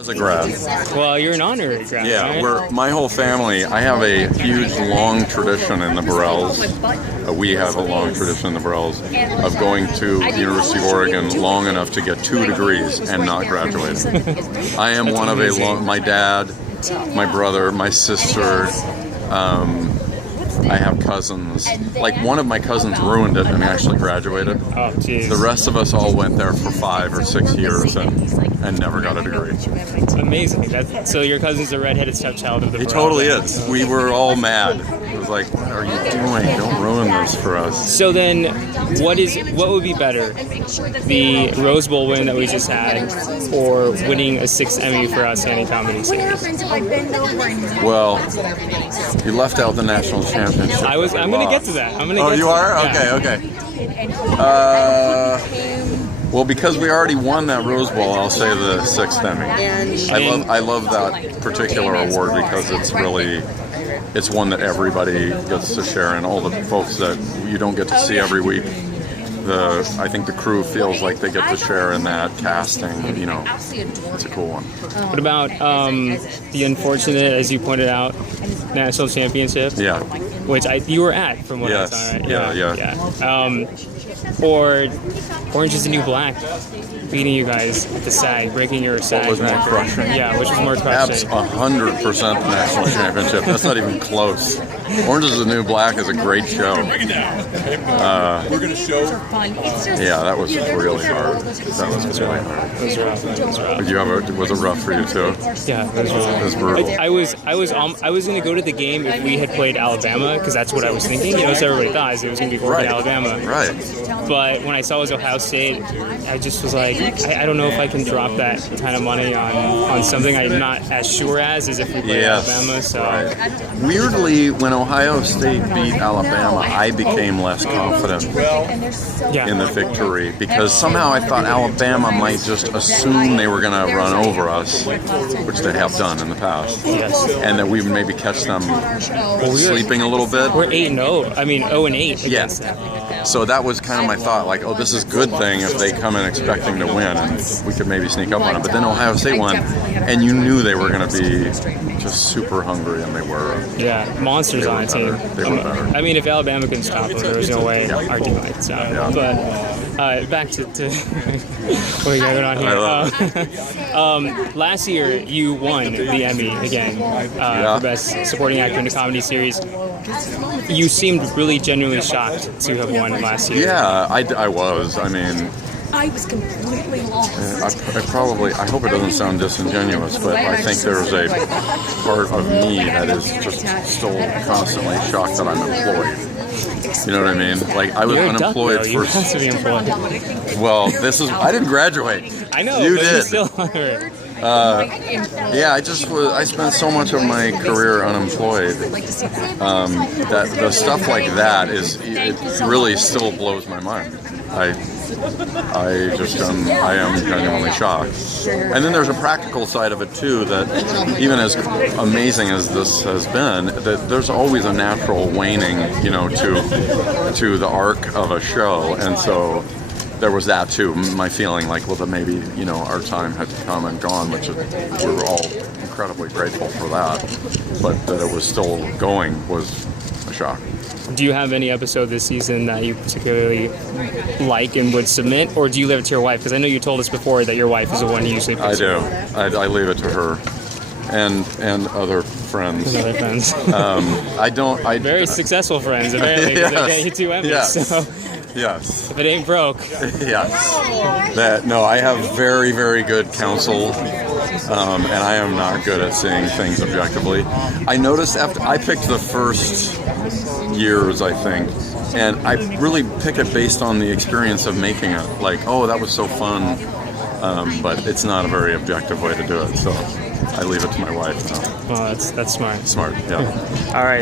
As a grad. Well, you're an honorary grad. Yeah, right? my whole family, I have a huge, long tradition in the Burrells. We have a long tradition in the Burrells of going to the University of Oregon long enough to get 2 degrees and not graduating. I am one of my dad, my brother, my sister, I have cousins. Like, one of my cousins ruined it and actually graduated. Oh, jeez. The rest of us all went there for 5 or 6 years and never got a degree. It's amazing. So your cousin's the redheaded stepchild of the He Burrell. totally is. We were all mad. It was like, what are you doing? Don't ruin this for us. So then, what would be better? The Rose Bowl win that we just had, or winning a 6th Emmy for Outstanding Comedy Series? Well, you left out the national championship. I'm going to get to that. Oh, you are? Okay. Well, because we already won that Rose Bowl, I'll say the 6th Emmy. I love that particular award because it's one that everybody gets to share, and all the folks that you don't get to see every week. I think the crew feels like they get to share in that casting. It's a cool one. What about the unfortunate, as you pointed out, national championship? Yeah. Which you were at, from what I saw. Right? Yeah. Or Orange is the New Black, beating you guys at the SAG, breaking your SAG What was more record. crushing? Yeah, which was more crushing? 100% the national championship. That's not even close. Orange is the New Black is a great show. We're going to show. Yeah, that was really hard. That was really hard. It was rough. Was it rough for you too? Yeah, it was rough. It was brutal. I was going to go to the game if we had played Alabama, because that's what I was thinking. So everybody thought it was going to be Oregon, Alabama. Right. But when I saw it was Ohio State, I just was like, I don't know if I can drop that kind of money on something I'm not as sure as if we play Alabama. So weirdly, when Ohio State beat Alabama, I became less confident in the victory because somehow I thought Alabama might just assume they were going to run over us, which they have done in the past, and that we would maybe catch them sleeping a little bit. We're 8-0. I mean 0-8 against them. So that was kind of my thought, like, oh, this is a good thing if they come in expecting to win, and we could maybe sneak up on them. But then Ohio State won, and you knew they were going to be just super hungry, and they were. Yeah, monsters on the team. They were better. I mean, if Alabama can stop them, there was no way arguing it. So, but back to what we got going on here. Last year, you won the Emmy again for Best Supporting Actor in a Comedy Series. You seemed really genuinely shocked to have won last year. Yeah, I was. I mean, I was completely lost. I hope it doesn't sound disingenuous, but I think there's a part of me that is just still constantly shocked that I'm employed. You know what I mean? Like, I was unemployed you have to be employed. Well, I didn't graduate. I know, you but did. You're still under. I spent so much of my career unemployed that the stuff like that it really still blows my mind. I am genuinely shocked. And then there's a practical side of it too, that even as amazing as this has been, that there's always a natural waning, to the arc of a show, and so there was that too. My feeling like, well, that maybe our time had come and gone, which we were all incredibly grateful for that, but that it was still going was a shock. Do you have any episode this season that you particularly like and would submit, or do you leave it to your wife? Because I know you told us before that your wife is the one who usually puts I do. I leave it to her and other friends. Other friends. Very successful friends, apparently, because they get you 2 Emmys. Yes. So yes. If it ain't broke. Yes. I have very, very good counsel. And I am not good at seeing things objectively. I noticed after I picked the first years, I think, and I really pick it based on the experience of making it. Like, oh, that was so fun, but it's not a very objective way to do it. So I leave it to my wife now. Well, that's smart. Smart, yeah. All right.